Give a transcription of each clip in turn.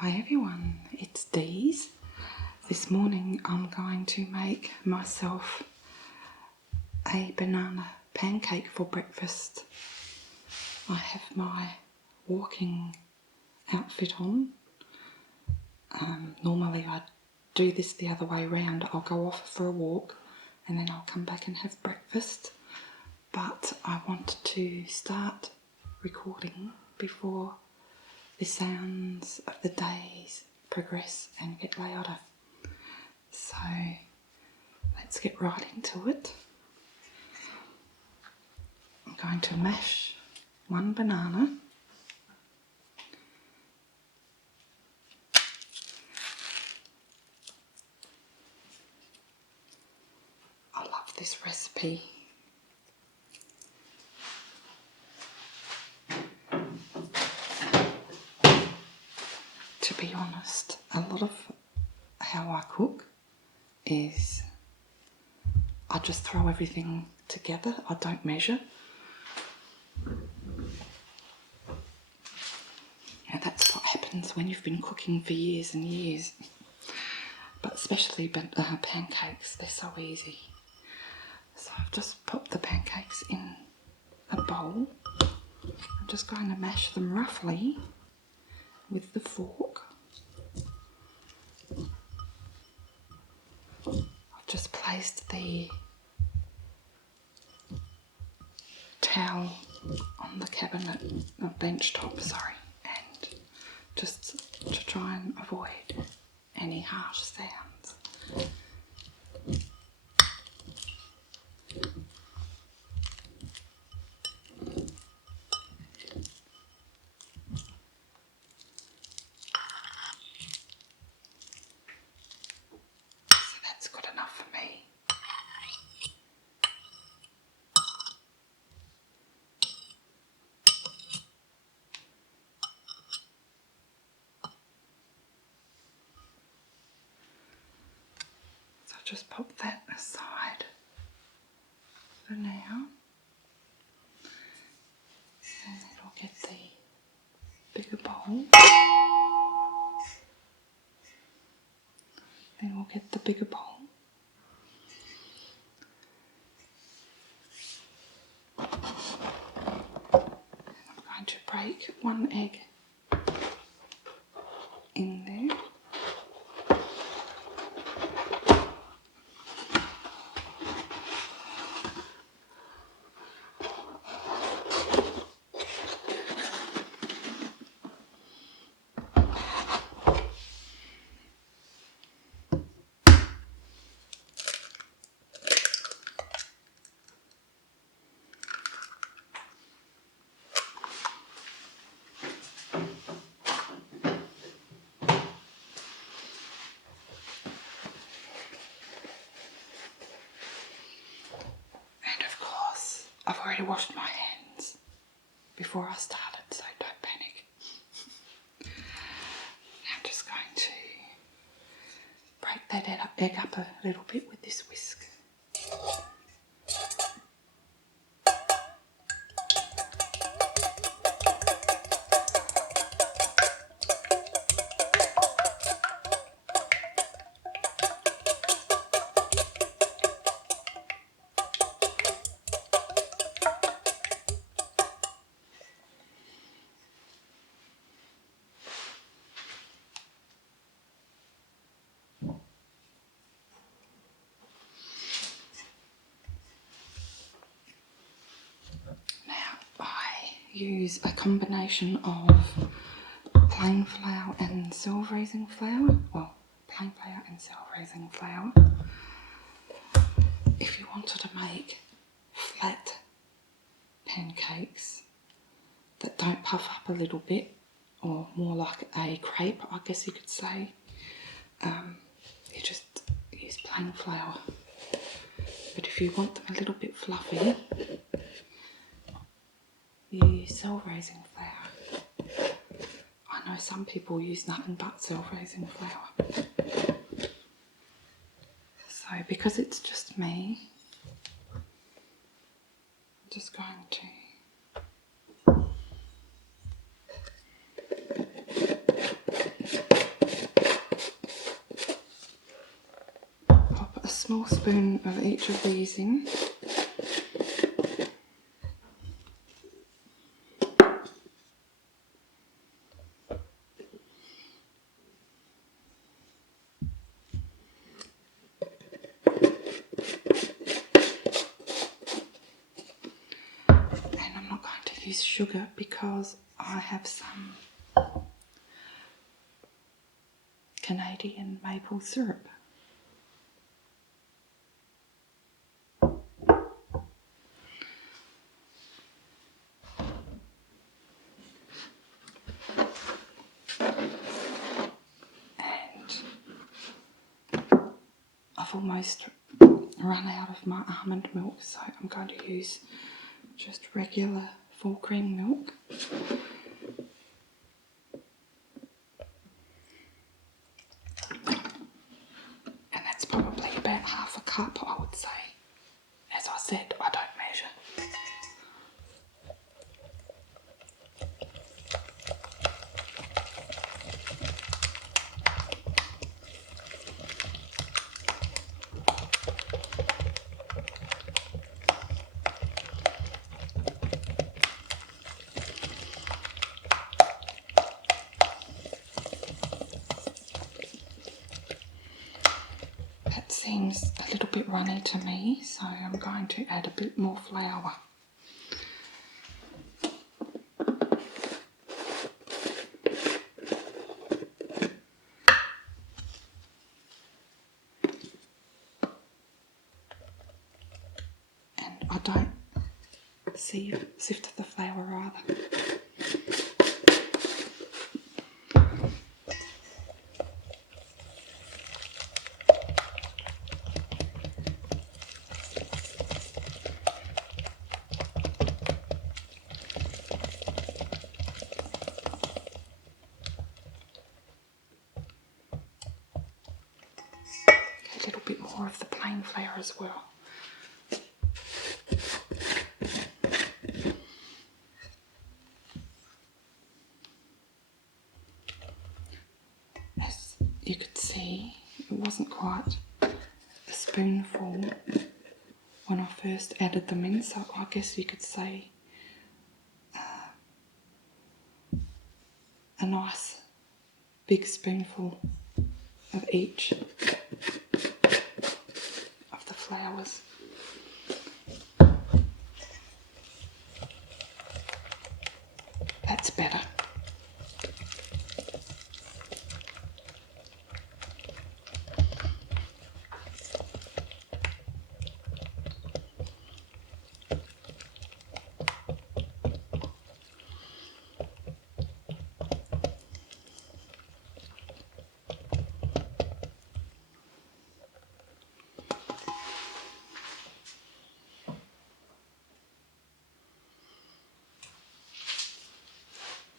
Hi everyone, it's Dee's. This morning I'm going to make myself a banana pancake for breakfast. I have my walking outfit on. Normally I do this the other way round. I'll go off for a walk and then I'll come back and have breakfast. But I wanted to start recording before the sounds of the days progress and get louder. So let's get right into it. I'm going to mash one banana. I love this recipe. To be honest, a lot of how I cook is I just throw everything together. I don't measure. Yeah, that's what happens when you've been cooking for years and years. But especially pancakes, they're so easy. So I've just popped the pancakes in a bowl. I'm just going to mash them roughly with the fork. I've just placed the towel on the cabinet, bench top, sorry, and just to try and avoid any harsh sounds. So that's good enough for me. So I'll just pop that aside for now. And then we'll get the bigger bowl. Then we'll get the bigger bowl. I'm going to break one egg in there. And of course, I've already washed my hands before I started, so don't panic. I'm just going to break that egg up a little bit with this whisk. Use a combination of plain flour and self-raising flour. Well, plain flour and self-raising flour. If you wanted to make flat pancakes that don't puff up a little bit, or more like a crepe, I guess you could say, you just use plain flour. But if you want them a little bit fluffy, you use self-raising flour. I know some people use nothing but self-raising flour. So because it's just me, I'm just going to small spoon of each of these in. And I'm not going to use sugar because I have some Canadian maple syrup. I've almost run out of my almond milk, so I'm going to use just regular full cream milk. And that's probably about half a cup, I would say. As I said, I don't measure. That seems a little bit runny to me, so I'm going to add a bit more flour. And I don't sift the flour either. A little bit more of the plain flour as well. As you could see, it wasn't quite a spoonful when I first added them in, so I guess you could say a nice big spoonful of each of the flours. That's better.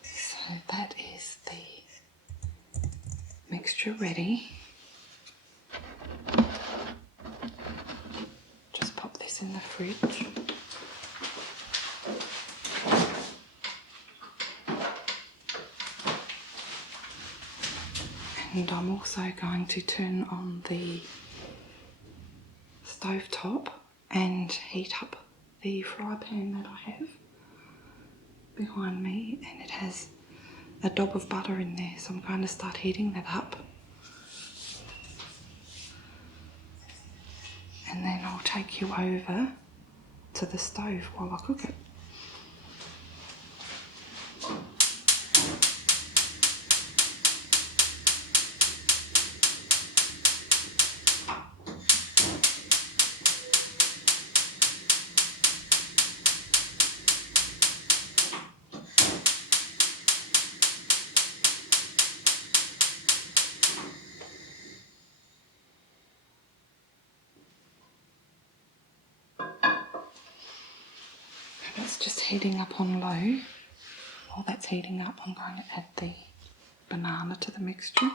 So that is the mixture ready. Just pop this in the fridge. And I'm also going to turn on the stove top and heat up the fry pan that I have behind me, and it has a dob of butter in there, so I'm going to start heating that up, and then I'll take you over to the stove while I cook it. It's just heating up on low. While that's heating up, I'm going to add the banana to the mixture.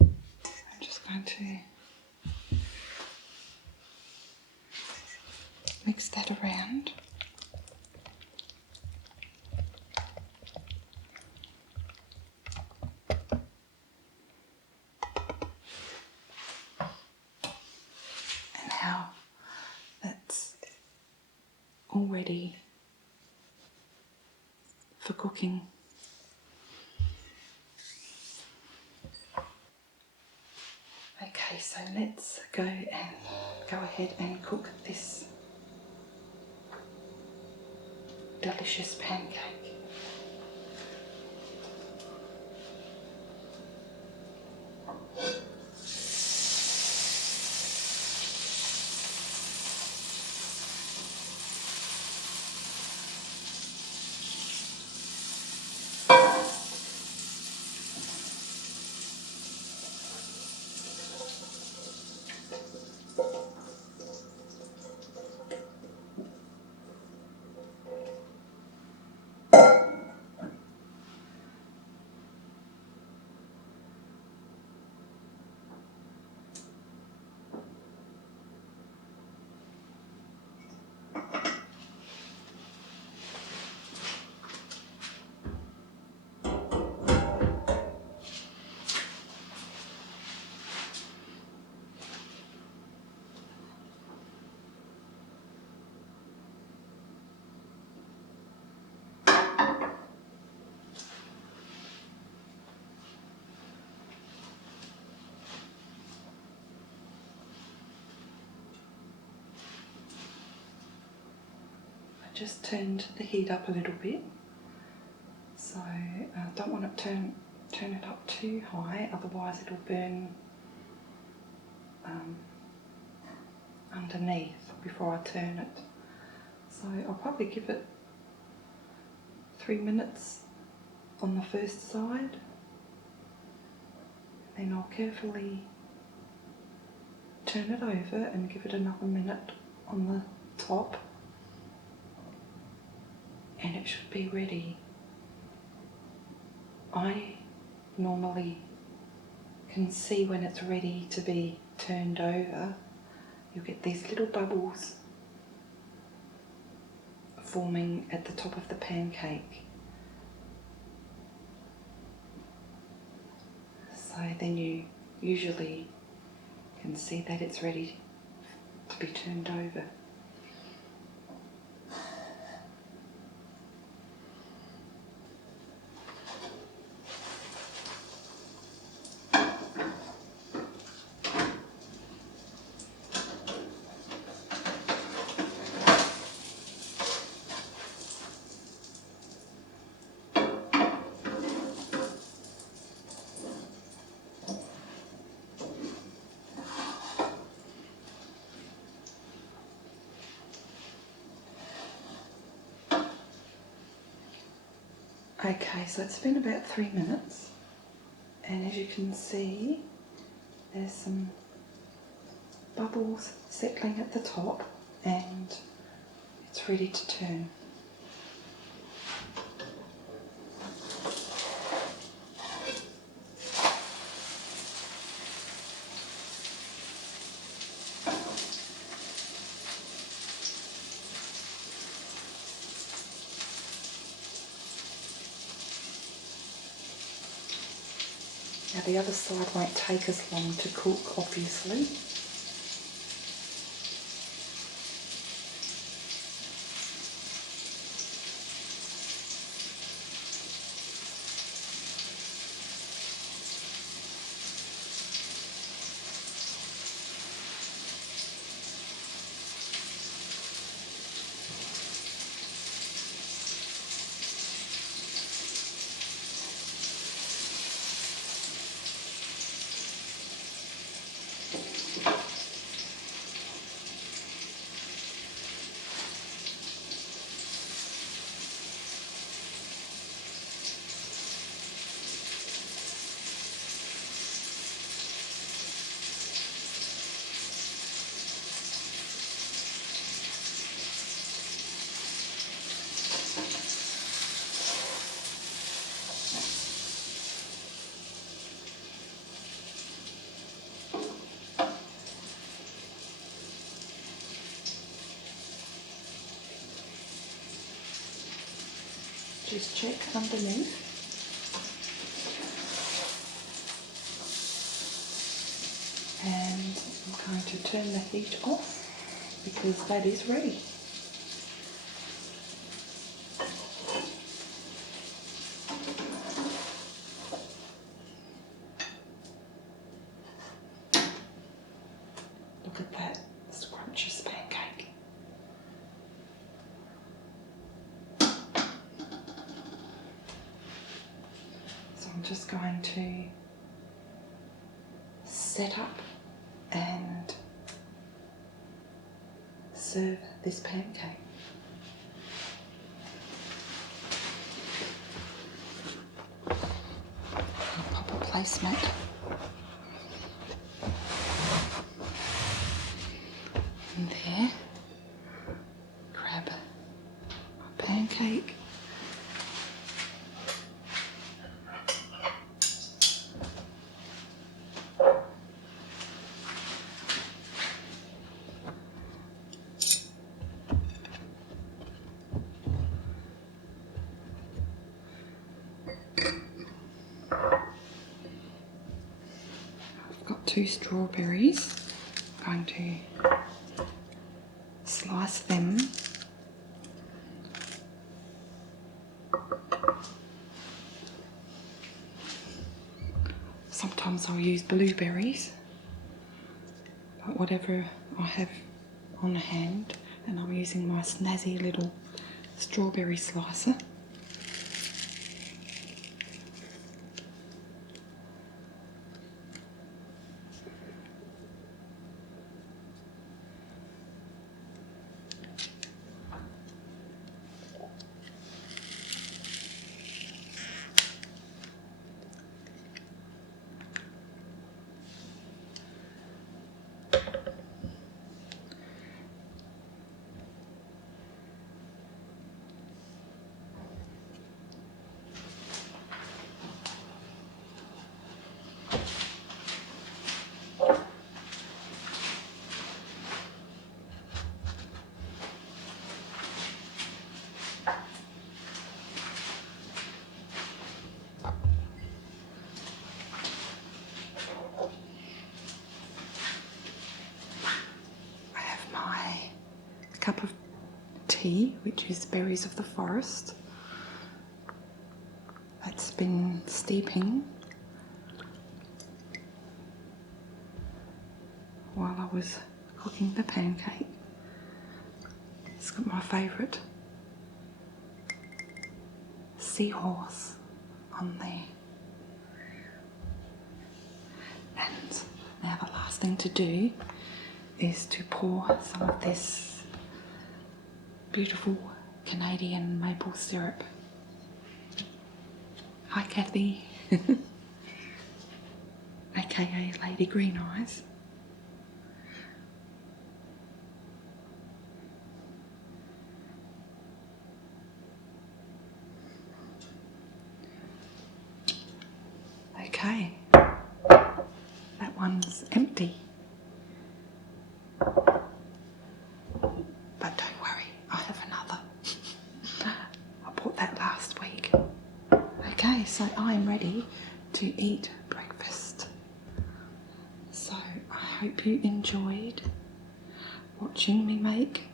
I'm just going to mix that around. how that's all ready for cooking. Okay, so let's go ahead and cook this delicious pancake. Just turned the heat up a little bit, so I don't want to turn it up too high, otherwise it'll burn underneath before I turn it. So I'll probably give it 3 minutes on the first side, then I'll carefully turn it over and give it another minute on the top, and it should be ready. I normally can see when it's ready to be turned over. You'll get these little bubbles forming at the top of the pancake. So then you usually can see that it's ready to be turned over. Okay, so it's been about 3 minutes, and as you can see, there's some bubbles settling at the top, and it's ready to turn. Now the other side won't take as long to cook, obviously. Just check underneath. And I'm going to turn the heat off because that is ready. Look at that scrumptious pancake. So I'm just going to set up and serve this pancake. I'll pop a placemat. In there. Grab a pancake. I've got 2 strawberries. I'm going to slice them. Sometimes I'll use blueberries, but whatever I have on hand, and I'm using my snazzy little strawberry slicer. Cup of tea, which is berries of the forest. That's been steeping while I was cooking the pancake. It's got my favourite seahorse on there. And now the last thing to do is to pour some of this beautiful Canadian maple syrup. Hi Kathy, aka Lady Green Eyes. Okay, that one's empty. But don't worry, I have another. I bought that last week. Okay, so I'm ready to eat breakfast. So I hope you enjoyed watching me make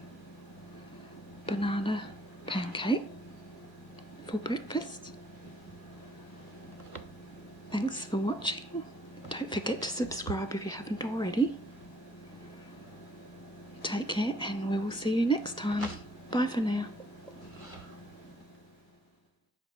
banana pancake for breakfast. Thanks for watching. Don't forget to subscribe if you haven't already. Take care and we will see you next time. Bye for now.